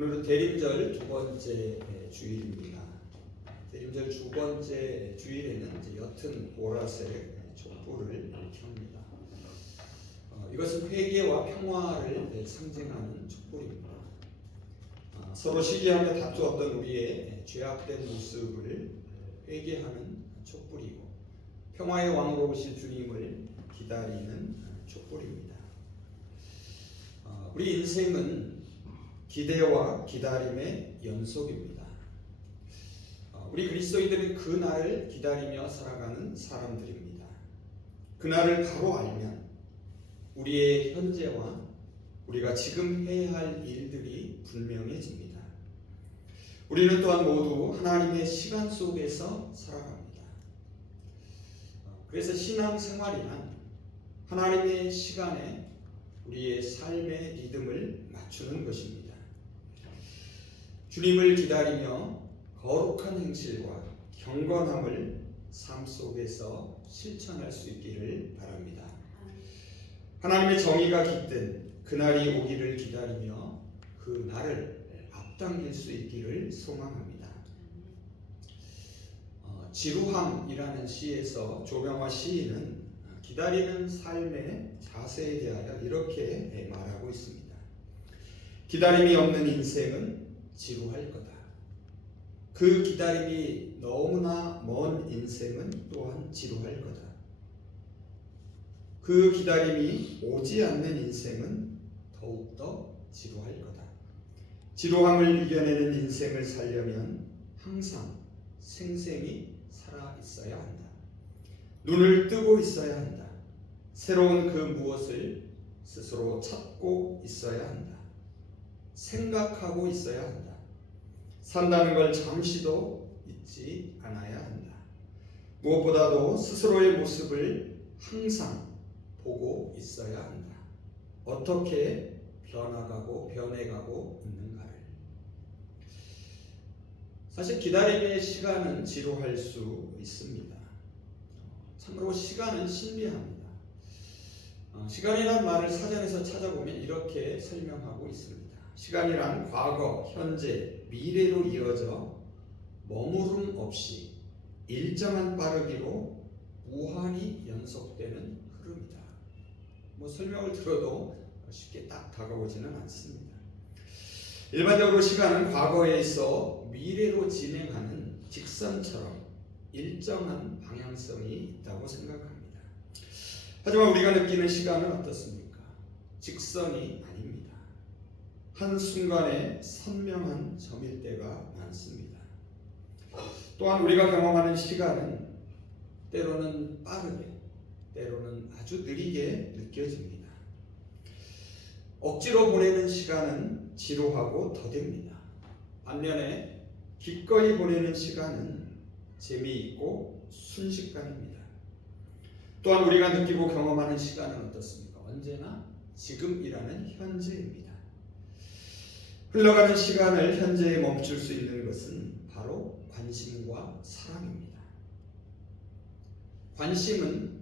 오늘은 대림절 두 번째 주일입니다. 대림절 두 번째 주일에는 이제 옅은 보라색 촛불을 켭니다. 이것은 회개와 평화를 상징하는 촛불입니다. 서로 시기하며 다투었던 우리의 죄악된 모습을 회개하는 촛불이고, 평화의 왕으로 오실 주님을 기다리는 촛불입니다. 우리 인생은 기대와 기다림의 연속입니다. 우리 그리스도인들은 그 날을 기다리며 살아가는 사람들입니다. 그 날을 바로 알면 우리의 현재와 우리가 지금 해야 할 일들이 분명해집니다. 우리는 또한 모두 하나님의 시간 속에서 살아갑니다. 그래서 신앙생활이란 하나님의 시간에 우리의 삶의 리듬을 맞추는 것입니다. 주님을 기다리며 거룩한 행실과 경건함을 삶 속에서 실천할 수 있기를 바랍니다. 하나님의 정의가 깃든 그날이 오기를 기다리며 그 날을 앞당길 수 있기를 소망합니다. 지루함이라는 시에서 조병화 시인은 기다리는 삶의 자세에 대하여 이렇게 말하고 있습니다. 기다림이 없는 인생은 지루할 거다. 그 기다림이 너무나 먼 인생은 또한 지루할 거다. 그 기다림이 오지 않는 인생은 더욱더 지루할 거다. 지루함을 이겨내는 인생을 살려면 항상 생생히 살아 있어야 한다. 눈을 뜨고 있어야 한다. 새로운 그 무엇을 스스로 찾고 있어야 한다. 생각하고 있어야 한다. 산다는 걸 잠시도 잊지 않아야 한다. 무엇보다도 스스로의 모습을 항상 보고 있어야 한다. 어떻게 변화가고 변해가고 있는가를. 사실 기다림의 시간은 지루할 수 있습니다. 참으로 시간은 신비합니다. 시간이란 말을 사전에서 찾아보면 이렇게 설명하고 있습니다. 시간이란 과거, 현재, 미래로 이어져 머무름 없이 일정한 빠르기로 무한히 연속되는 흐름이다. 설명을 들어도 쉽게 딱 다가오지는 않습니다. 일반적으로 시간은 과거에 있어 미래로 진행하는 직선처럼 일정한 방향성이 있다고 생각합니다. 하지만 우리가 느끼는 시간은 어떻습니까? 직선이 아닙니다. 한순간에 선명한 점일 때가 많습니다. 또한 우리가 경험하는 시간은 때로는 빠르게, 때로는 아주 느리게 느껴집니다. 억지로 보내는 시간은 지루하고 더딥니다. 반면에 기꺼이 보내는 시간은 재미있고 순식간입니다. 또한 우리가 느끼고 경험하는 시간은 어떻습니까? 언제나 지금이라는 현재입니다. 흘러가는 시간을 현재에 멈출 수 있는 것은 바로 관심과 사랑입니다. 관심은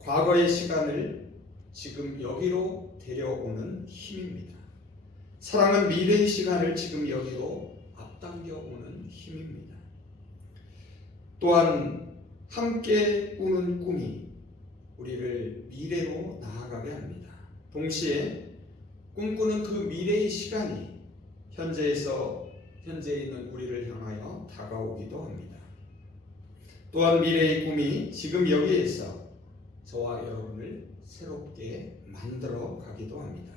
과거의 시간을 지금 여기로 데려오는 힘입니다. 사랑은 미래의 시간을 지금 여기로 앞당겨오는 힘입니다. 또한 함께 꾸는 꿈이 우리를 미래로 나아가게 합니다. 동시에 꿈꾸는 그 미래의 시간이 현재에 있는 우리를 향하여 다가오기도 합니다. 또한 미래의 꿈이 지금 여기에서 저와 여러분을 새롭게 만들어 가기도 합니다.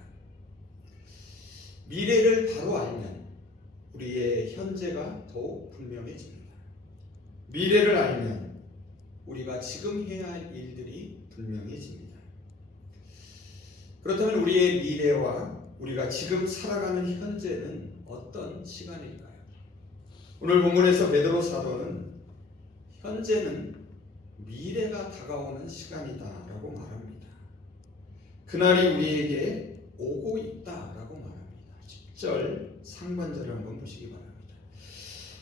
미래를 바로 알면 우리의 현재가 더욱 분명해집니다. 미래를 알면 우리가 지금 해야 할 일들이 분명해집니다. 그렇다면 우리의 미래와 우리가 지금 살아가는 현재는 어떤 시간일까요? 오늘 본문에서 베드로 사도는 현재는 미래가 다가오는 시간이다라고 말합니다. 그날이 우리에게 오고 있다라고 말합니다. 10절 상반절을 한번 보시기 바랍니다.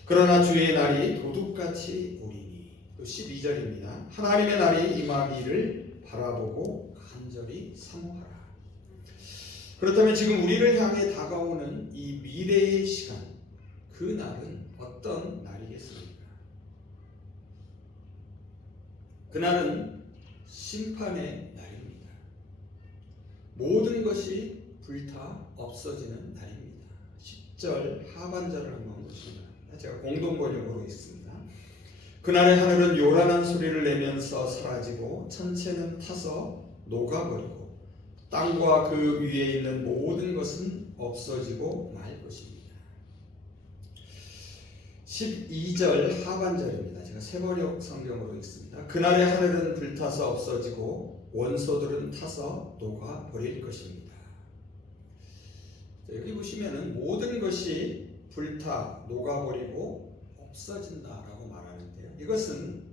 그러나 주의 날이 도둑같이 오리니. 또 12절입니다. 하나님의 날이 임하기를 바라보고 간절히 사모하라. 그렇다면 지금 우리를 향해 다가오는 이 미래의 시간, 그 날은 어떤 날이겠습니까? 그날은 심판의 날입니다. 모든 것이 불타 없어지는 날입니다. 10절 하반절을 한번 보시면 제가 공동 번역으로 있습니다. 그날의 하늘은 요란한 소리를 내면서 사라지고 천체는 타서 녹아버리고 땅과 그 위에 있는 모든 것은 없어지고 말 것입니다. 12절 하반절입니다. 제가 새번역 성경으로 읽습니다. 그날의 하늘은 불타서 없어지고 원소들은 타서 녹아버릴 것입니다. 여기 보시면은 모든 것이 불타 녹아버리고 없어진다라고 말하는데요. 이것은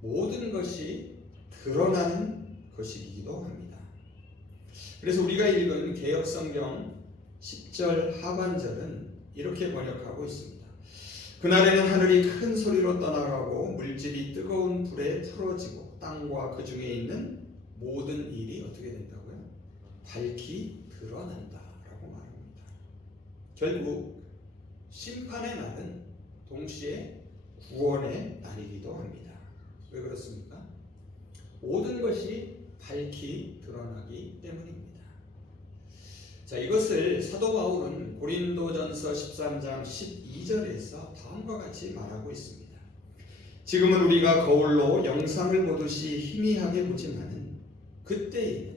모든 것이 드러나는 것이기도 합니다. 그래서 우리가 읽은 개역성경 10절 하반절은 이렇게 번역하고 있습니다. 그날에는 하늘이 큰 소리로 떠나가고 물질이 뜨거운 불에 풀어지고 땅과 그 중에 있는 모든 일이 어떻게 된다고요? 밝히 드러난다라고 말합니다. 결국 심판의 날은 동시에 구원의 날이기도 합니다. 왜 그렇습니까? 모든 것이 밝히 드러나기 때문입니다. 자, 이것을 사도 바울은 고린도전서 13장 12절에서 다음과 같이 말하고 있습니다. 지금은 우리가 거울로 영상을 보듯이 희미하게 보지만은 그때에는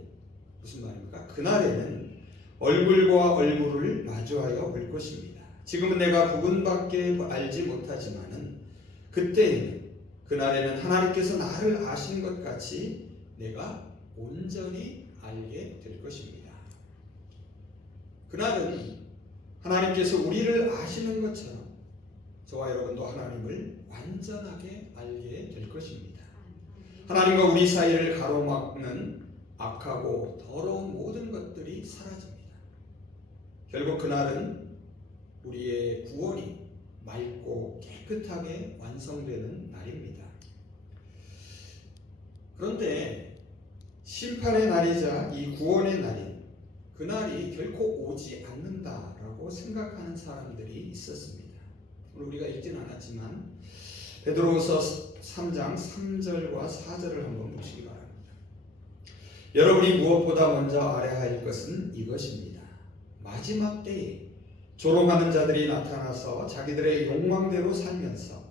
무슨 말입니까? 그날에는 얼굴과 얼굴을 마주하여 볼 것입니다. 지금은 내가 부분밖에 알지 못하지만은 그때에는 그날에는 하나님께서 나를 아신 것 같이 내가 온전히 알게 될 것입니다. 그날은 하나님께서 우리를 아시는 것처럼 저와 여러분도 하나님을 완전하게 알게 될 것입니다. 하나님과 우리 사이를 가로막는 악하고 더러운 모든 것들이 사라집니다. 결국 그날은 우리의 구원이 맑고 깨끗하게 완성되는 날입니다. 그런데 심판의 날이자 이 구원의 날인 그날이 결코 오지 않는다라고 생각하는 사람들이 있었습니다. 오늘 우리가 읽진 않았지만 베드로후서 3장 3절과 4절을 한번 보시기 바랍니다. 여러분이 무엇보다 먼저 알아야 할 것은 이것입니다. 마지막 때에 조롱하는 자들이 나타나서 자기들의 욕망대로 살면서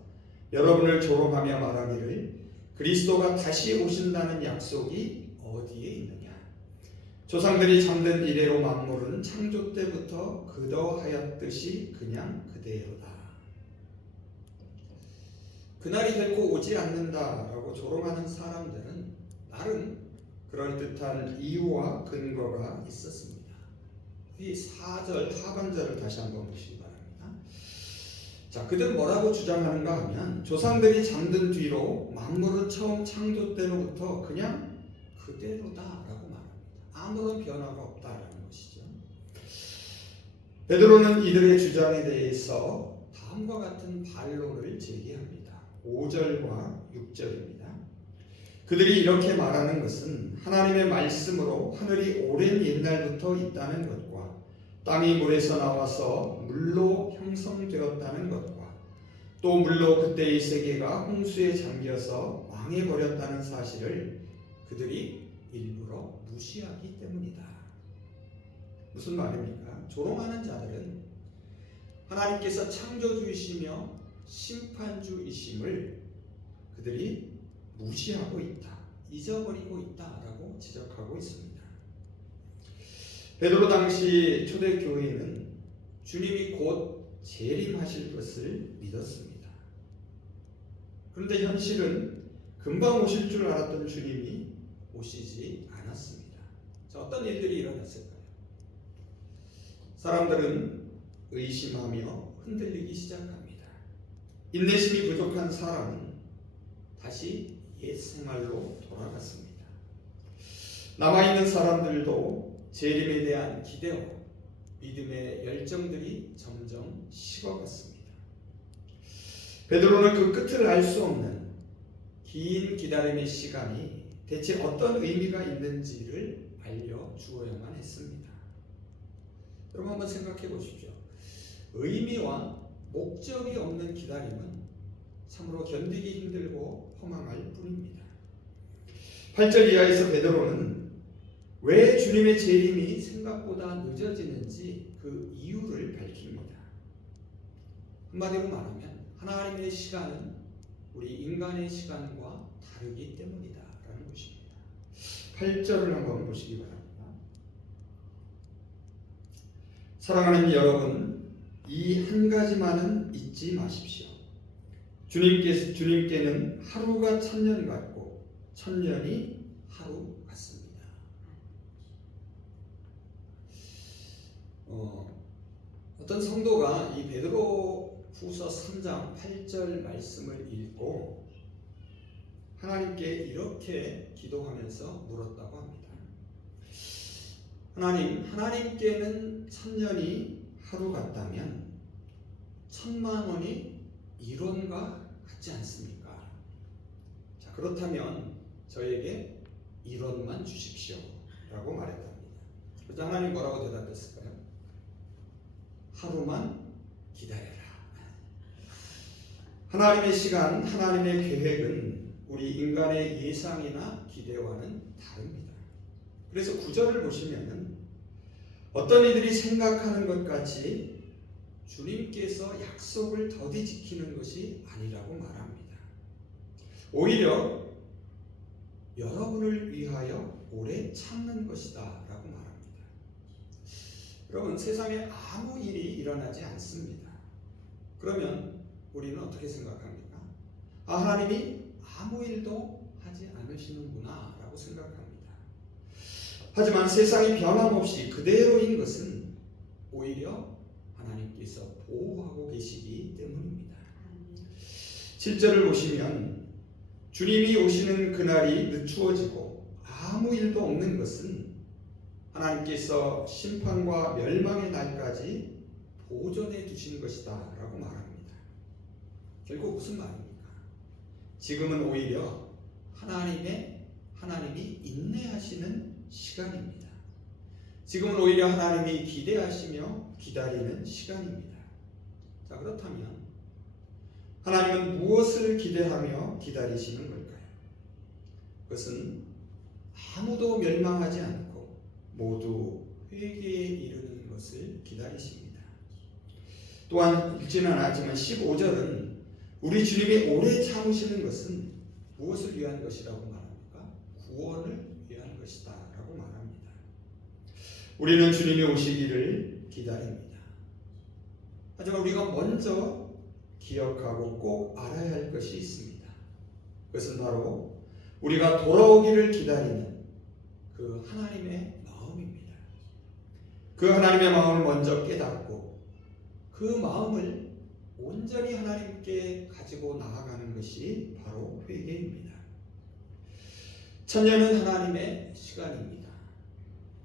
여러분을 조롱하며 말하기를 그리스도가 다시 오신다는 약속이 어디에 있느냐? 조상들이 잠든 이래로 만물은 창조 때부터 그더하였듯이 그냥 그대로다. 그날이 결코 오지 않는다라고 조롱하는 사람들은 나름 그럴듯한 이유와 근거가 있었습니다. 이 4절 하반절을 다시 한번 보시기 바랍니다. 자, 그들은 뭐라고 주장하는가 하면 조상들이 잠든 뒤로 만물은 처음 창조 때로부터 그냥 그대로다라고 말합니다. 아무런 변화가 없다라는 것이죠. 베드로는 이들의 주장에 대해서 다음과 같은 반론을 제기합니다. 5절과 6절입니다. 그들이 이렇게 말하는 것은 하나님의 말씀으로 하늘이 오랜 옛날부터 있다는 것과 땅이 물에서 나와서 물로 형성되었다는 것과 또 물로 그때의 세계가 홍수에 잠겨서 망해버렸다는 사실을 그들이 일부러 무시하기 때문이다. 무슨 말입니까? 조롱하는 자들은 하나님께서 창조주이시며 심판주이심을 그들이 무시하고 있다, 잊어버리고 있다라고 지적하고 있습니다. 베드로 당시 초대교회는 주님이 곧 재림하실 것을 믿었습니다. 그런데 현실은 금방 오실 줄 알았던 주님이 오시지 않았습니다. 자, 어떤 일들이 일어났을까요? 사람들은 의심하며 흔들리기 시작합니다. 인내심이 부족한 사람은 다시 옛 생활로 돌아갔습니다. 남아있는 사람들도 재림에 대한 기대와 믿음의 열정들이 점점 식어갔습니다. 베드로는 그 끝을 알 수 없는 긴 기다림의 시간이 대체 어떤 의미가 있는지를 알려주어야만 했습니다. 여러분 한번 생각해 보십시오. 의미와 목적이 없는 기다림은 참으로 견디기 힘들고 허망할 뿐입니다. 8절 이하에서 베드로는 왜 주님의 재림이 생각보다 늦어지는지 그 이유를 밝힙니다. 한마디로 말하면 하나님의 시간은 우리 인간의 시간과 다르기 때문이다 라는 것입니다. 8절을 한번 보시기 바랍니다. 사랑하는 여러분, 이 한 가지만은 잊지 마십시오. 주님께는 하루가 천년 같고 천년이 하루 같습니다. 어떤 성도가 이 베드로후서 3장 8절 말씀을 읽고 하나님께 이렇게 기도하면서 물었다고 합니다. 하나님께는 천년이 하루 같다면 1,000만 원이 1원과 같지 않습니까? 자, 그렇다면 저에게 1원만 주십시오 라고 말했답니다. 그래서 하나님 뭐라고 대답했을까요? 하루만 기다려라. 하나님의 시간, 하나님의 계획은 우리 인간의 예상이나 기대와는 다릅니다. 그래서 9절을 보시면은 어떤 이들이 생각하는 것 같이 주님께서 약속을 더디 지키는 것이 아니라고 말합니다. 오히려 여러분을 위하여 오래 참는 것이다 라고 말합니다. 여러분, 세상에 아무 일이 일어나지 않습니다. 그러면 우리는 어떻게 생각합니까? 하나님이 아무 일도 하지 않으시는구나 라고 생각합니다. 하지만 세상이 변함없이 그대로인 것은 오히려 하나님께서 보호하고 계시기 때문입니다. 7절을 보시면 주님이 오시는 그날이 늦추어지고 아무 일도 없는 것은 하나님께서 심판과 멸망의 날까지 보존해 두신 것이다 라고 말합니다. 결국 무슨 말입니까? 지금은 오히려 하나님이 인내하시는 시간입니다. 지금은 오히려 하나님이 기대하시며 기다리는 시간입니다. 자, 그렇다면 하나님은 무엇을 기대하며 기다리시는 걸까요? 그것은 아무도 멸망하지 않고 모두 회개에 이르는 것을 기다리십니다. 또한 읽지는 않았지만 15절은 우리 주님이 오래 참으시는 것은 무엇을 위한 것이라고 말합니까? 구원을 위한 것이다 라고 말합니다. 우리는 주님이 오시기를 기다립니다. 하지만 우리가 먼저 기억하고 꼭 알아야 할 것이 있습니다. 그것은 바로 우리가 돌아오기를 기다리는 그 하나님의 마음입니다. 그 하나님의 마음을 먼저 깨닫고 그 마음을 온전히 하나님께 가지고 나아가는 것이 바로 회개입니다. 천년은 하나님의 시간입니다.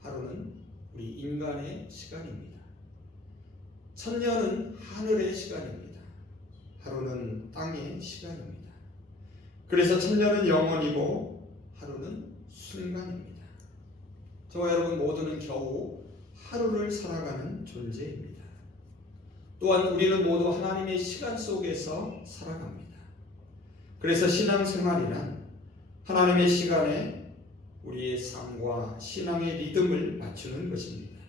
하루는 우리 인간의 시간입니다. 천년은 하늘의 시간입니다. 하루는 땅의 시간입니다. 그래서 천년은 영원이고 하루는 순간입니다. 저와 여러분 모두는 겨우 하루를 살아가는 존재입니다. 또한 우리는 모두 하나님의 시간 속에서 살아갑니다. 그래서 신앙생활이란 하나님의 시간에 우리의 삶과 신앙의 리듬을 맞추는 것입니다.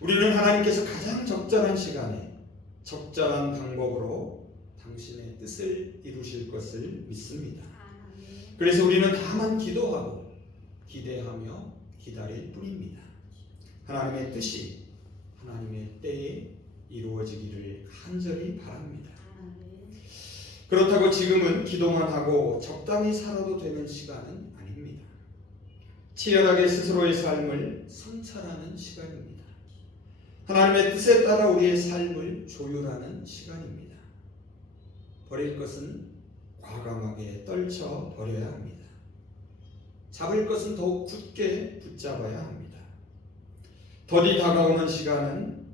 우리는 하나님께서 가장 적절한 시간에 적절한 방법으로 당신의 뜻을 이루실 것을 믿습니다. 그래서 우리는 다만 기도하고 기대하며 기다릴 뿐입니다. 하나님의 뜻이 하나님의 때에 이루어지기를 간절히 바랍니다. 그렇다고 지금은 기도만 하고 적당히 살아도 되는 시간은 아닙니다. 치열하게 스스로의 삶을 성찰하는 시간입니다. 하나님의 뜻에 따라 우리의 삶을 조율하는 시간입니다. 버릴 것은 과감하게 떨쳐 버려야 합니다. 잡을 것은 더욱 굳게 붙잡아야 합니다. 더디 다가오는 시간은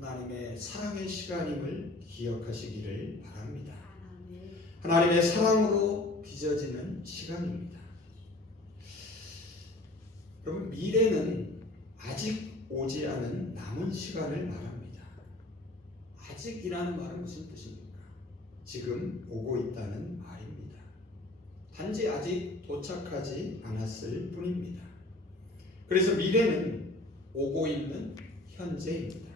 하나님의 사랑의 시간임을 기억하시기를 바랍니다. 하나님의 사랑으로 빚어지는 시간입니다. 여러분, 미래는 아직 오지 않은 남은 시간을 말합니다. 아직이라는 말은 무슨 뜻입니까? 지금 오고 있다는 말입니다. 단지 아직 도착하지 않았을 뿐입니다. 그래서 미래는 오고 있는 현재입니다.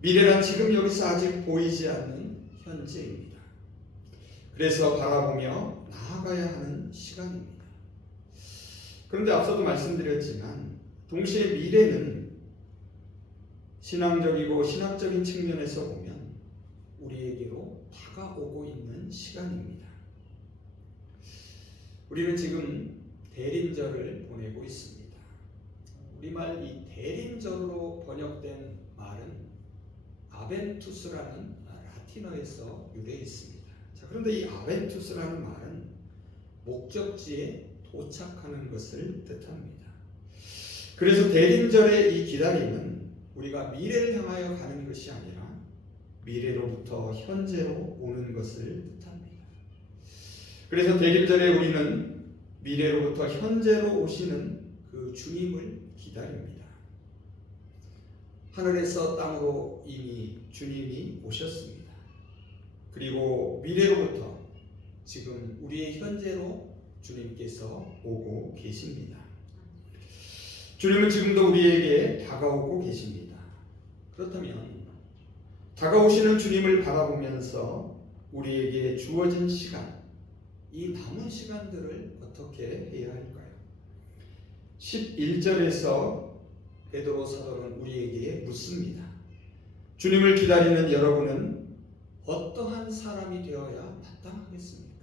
미래란 지금 여기서 아직 보이지 않는 현재입니다. 그래서 바라보며 나아가야 하는 시간입니다. 그런데 앞서도 말씀드렸지만 동시에 미래는 신앙적이고 신학적인 측면에서 보면 우리에게로 다가오고 있는 시간입니다. 우리는 지금 대림절을 보내고 있습니다. 우리말 이 대림절로 번역된 말은 아벤투스라는 라틴어에서 유래했습니다. 자, 그런데 이 아벤투스라는 말은 목적지에 도착하는 것을 뜻합니다. 그래서 대림절의 이 기다림은 우리가 미래를 향하여 가는 것이 아니라 미래로부터 현재로 오는 것을 뜻합니다. 그래서 대림절에 우리는 미래로부터 현재로 오시는 그 주님을 기다립니다. 하늘에서 땅으로 이미 주님이 오셨습니다. 그리고 미래로부터 지금 우리의 현재로 주님께서 오고 계십니다. 주님은 지금도 우리에게 다가오고 계십니다. 그렇다면 다가오시는 주님을 바라보면서 우리에게 주어진 시간, 이 남은 시간들을 어떻게 해야 할까요? 11절에서 베드로 사도는 우리에게 묻습니다. 주님을 기다리는 여러분은 어떠한 사람이 되어야 마땅하겠습니까?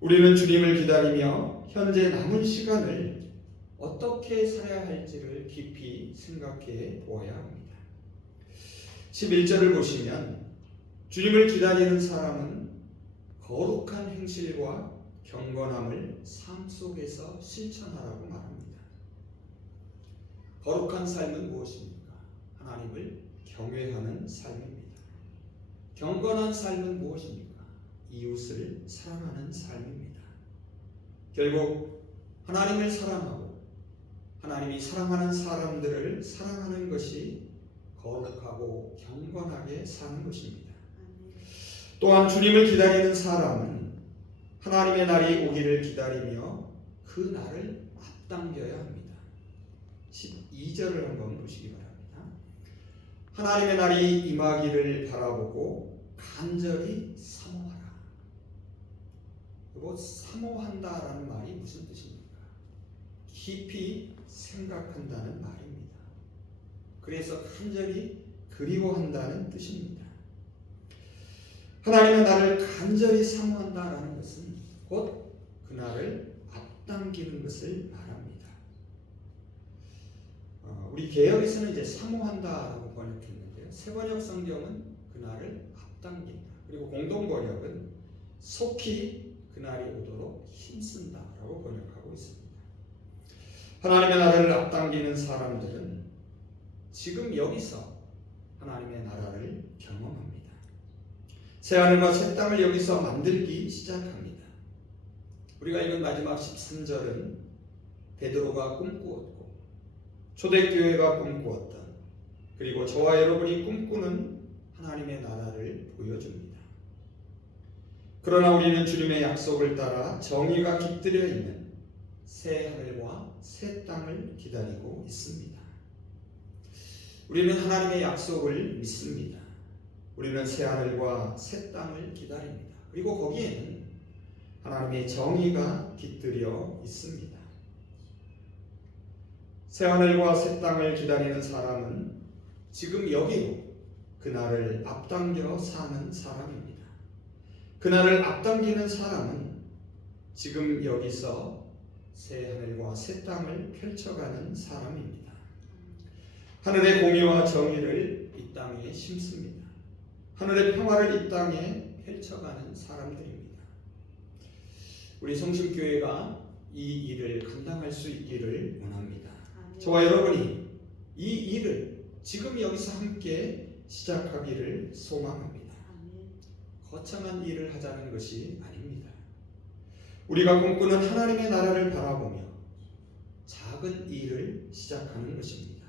우리는 주님을 기다리며 현재 남은 시간을 어떻게 살아야 할지를 깊이 생각해 보아야 합니다. 11절을 보시면 주님을 기다리는 사람은 거룩한 행실과 경건함을 삶 속에서 실천하라고 말합니다. 거룩한 삶은 무엇입니까? 하나님을 경외하는 삶입니다. 경건한 삶은 무엇입니까? 이웃을 사랑하는 삶입니다. 결국 하나님을 사랑하고 하나님이 사랑하는 사람들을 사랑하는 것이 거룩하고 경건하게 사는 것입니다. 또한 주님을 기다리는 사람은 하나님의 날이 오기를 기다리며 그 날을 앞당겨야 합니다. 12절을 한번 보시기 바랍니다. 하나님의 날이 임하기를 바라보고 간절히 사모하라. 그리고 사모한다라는 말이 무슨 뜻입니까? 깊이 생각한다는 말입니다. 그래서 간절히 그리워한다는 뜻입니다. 하나님의 날을 간절히 사모한다라는 것은 곧 그날을 앞당기는 것을 말합니다. 우리 개역에서는 이제 사모한다라고 번역했는데요. 새번역 성경은 그날을 앞당긴다. 그리고 공동 번역은 속히 그날이 오도록 힘쓴다라고 번역하고 있습니다. 하나님의 나라를 앞당기는 사람들은 지금 여기서 하나님의 나라를 경험합니다. 새하늘과 새 땅을 여기서 만들기 시작합니다. 우리가 읽은 마지막 13절은 베드로가 꿈꾸었고 초대교회가 꿈꾸었던, 그리고 저와 여러분이 꿈꾸는 하나님의 나라를 보여줍니다. 그러나 우리는 주님의 약속을 따라 정의가 깃들여 있는 새 하늘과 새 땅을 기다리고 있습니다. 우리는 하나님의 약속을 믿습니다. 우리는 새 하늘과 새 땅을 기다립니다. 그리고 거기에는 하나님의 정의가 깃들여 있습니다. 새 하늘과 새 땅을 기다리는 사람은 지금 여기로 그날을 앞당겨 사는 사람입니다. 그날을 앞당기는 사람은 지금 여기서 새 하늘과 새 땅을 펼쳐가는 사람입니다. 하늘의 공의와 정의를 이 땅에 심습니다. 하늘의 평화를 이 땅에 펼쳐가는 사람들입니다. 우리 성심교회가 이 일을 감당할 수 있기를 원합니다. 저와 여러분이 이 일을 지금 여기서 함께 시작하기를 소망합니다. 거창한 일을 하자는 것이 아닙니다. 우리가 꿈꾸는 하나님의 나라를 바라보며 작은 일을 시작하는 것입니다.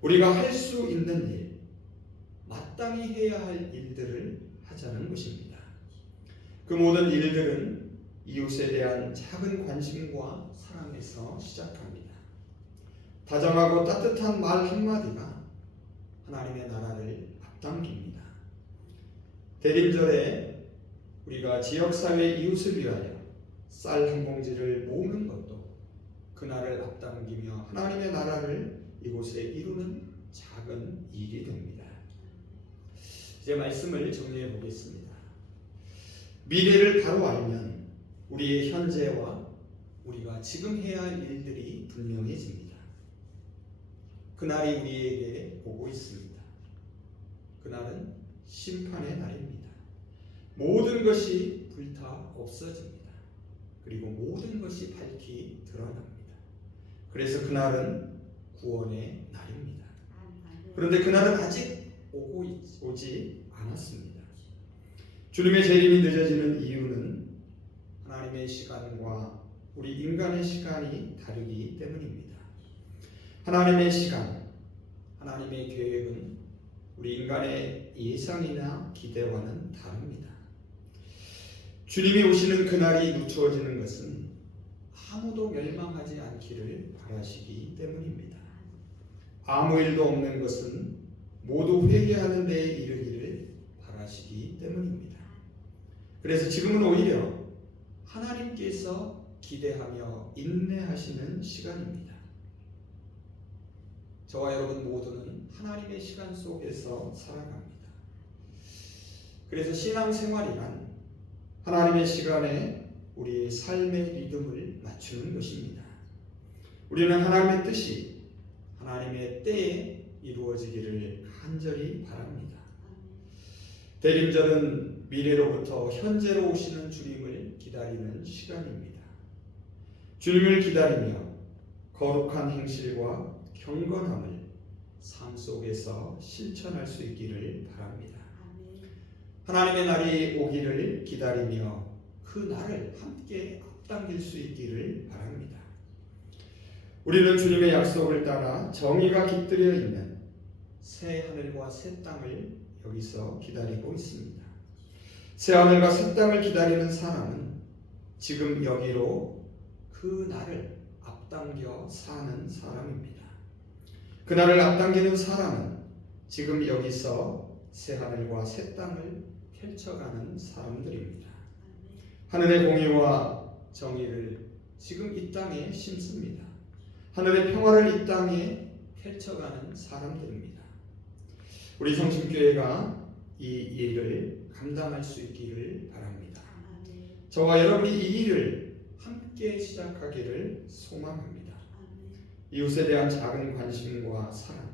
우리가 할 수 있는 일, 마땅히 해야 할 일들을 하자는 것입니다. 그 모든 일들은 이웃에 대한 작은 관심과 사랑에서 시작합니다. 다정하고 따뜻한 말 한마디가 하나님의 나라를 앞당깁니다. 대림절에 우리가 지역사회 이웃을 위하여 쌀 한 봉지를 모으는 것도 그날을 앞당기며 하나님의 나라를 이곳에 이루는 작은 일이 됩니다. 이제 말씀을 정리해 보겠습니다. 미래를 바로 알면 우리의 현재와 우리가 지금 해야 할 일들이 분명해집니다. 그날이 우리에게 오고 있습니다. 그날은 심판의 날입니다. 모든 것이 불타 없어집니다. 그리고 모든 것이 밝히 드러납니다. 그래서 그날은 구원의 날입니다. 그런데 그날은 아직 오지 않았습니다. 주님의 재림이 늦어지는 이유는 하나님의 시간과 우리 인간의 시간이 다르기 때문입니다. 하나님의 시간, 하나님의 계획은 우리 인간의 예상이나 기대와는 다릅니다. 주님이 오시는 그날이 늦추어지는 것은 아무도 멸망하지 않기를 바라시기 때문입니다. 아무 일도 없는 것은 모두 회개하는 데에 이르기를 바라시기 때문입니다. 그래서 지금은 오히려 하나님께서 기대하며 인내하시는 시간입니다. 저와 여러분 모두는 하나님의 시간 속에서 살아갑니다. 그래서 신앙생활이란 하나님의 시간에 우리의 삶의 리듬을 맞추는 것입니다. 우리는 하나님의 뜻이 하나님의 때에 이루어지기를 간절히 바랍니다. 대림절은 미래로부터 현재로 오시는 주님을 기다리는 시간입니다. 주님을 기다리며 거룩한 행실과 경건함을 삶 속에서 실천할 수 있기를 바랍니다. 하나님의 날이 오기를 기다리며 그 날을 함께 앞당길 수 있기를 바랍니다. 우리는 주님의 약속을 따라 정의가 깃들여 있는 새 하늘과 새 땅을 여기서 기다리고 있습니다. 새 하늘과 새 땅을 기다리는 사람은 지금 여기로 그 날을 앞당겨 사는 사람입니다. 그 날을 앞당기는 사람은 지금 여기서 새 하늘과 새 땅을 펼쳐가는 사람들입니다. 하늘의 공의와 정의를 지금 이 땅에 심습니다. 하늘의 평화를 이 땅에 펼쳐가는 사람들입니다. 우리 성심교회가 이 일을 감당할 수 있기를 바랍니다. 저와 여러분이 이 일을 함께 시작하기를 소망합니다. 이웃에 대한 작은 관심과 사랑,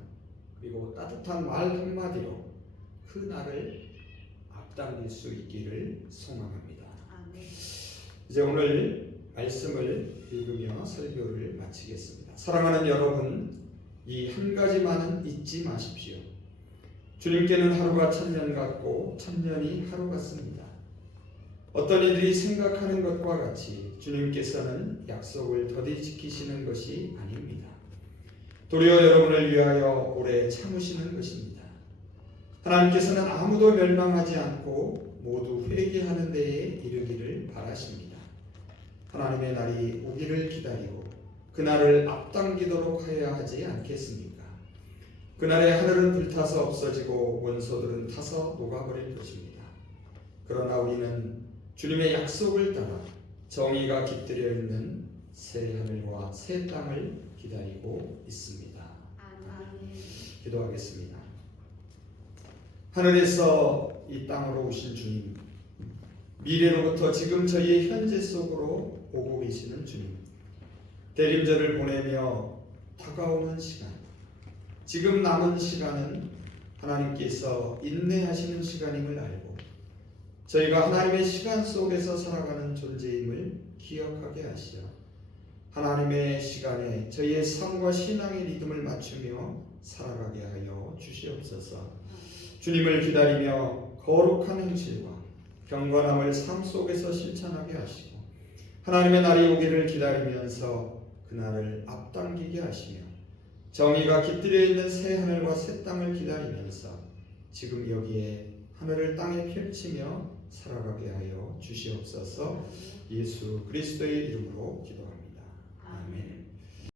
그리고 따뜻한 말 한마디로 그 날을 앞당길 수 있기를 소망합니다. 이제 오늘 말씀을 읽으며 설교를 마치겠습니다. 사랑하는 여러분, 이 한 가지만은 잊지 마십시오. 주님께는 하루가 천년 같고 천년이 하루 같습니다. 어떤 이들이 생각하는 것과 같이 주님께서는 약속을 더디 지키시는 것이 아닙니다. 도리어 여러분을 위하여 오래 참으시는 것입니다. 하나님께서는 아무도 멸망하지 않고 모두 회개하는 데에 이르기를 바라십니다. 하나님의 날이 오기를 기다리고 그날을 앞당기도록 하여야 하지 않겠습니까? 그날에 하늘은 불타서 없어지고 원소들은 타서 녹아버릴 것입니다. 그러나 우리는 주님의 약속을 따라 정의가 깃들여 있는 새 하늘과 새 땅을 기다리고 있습니다. 기도하겠습니다. 하늘에서 이 땅으로 오신 주님, 미래로부터 지금 저희의 현재 속으로 오고 계시는 주님, 대림절을 보내며 다가오는 시간, 지금 남은 시간은 하나님께서 인내하시는 시간임을 알고 저희가 하나님의 시간 속에서 살아가는 존재임을 기억하게 하시어 하나님의 시간에 저희의 삶과 신앙의 리듬을 맞추며 살아가게 하여 주시옵소서. 주님을 기다리며 거룩한 행실과 경건함을 삶 속에서 실천하게 하시고 하나님의 날이 오기를 기다리면서 그날을 앞당기게 하시며 정의가 깃들여 있는 새 하늘과 새 땅을 기다리면서 지금 여기에 하늘을 땅에 펼치며 살아가게 하여 주시옵소서. 예수 그리스도의 이름으로 기도합니다. 아멘.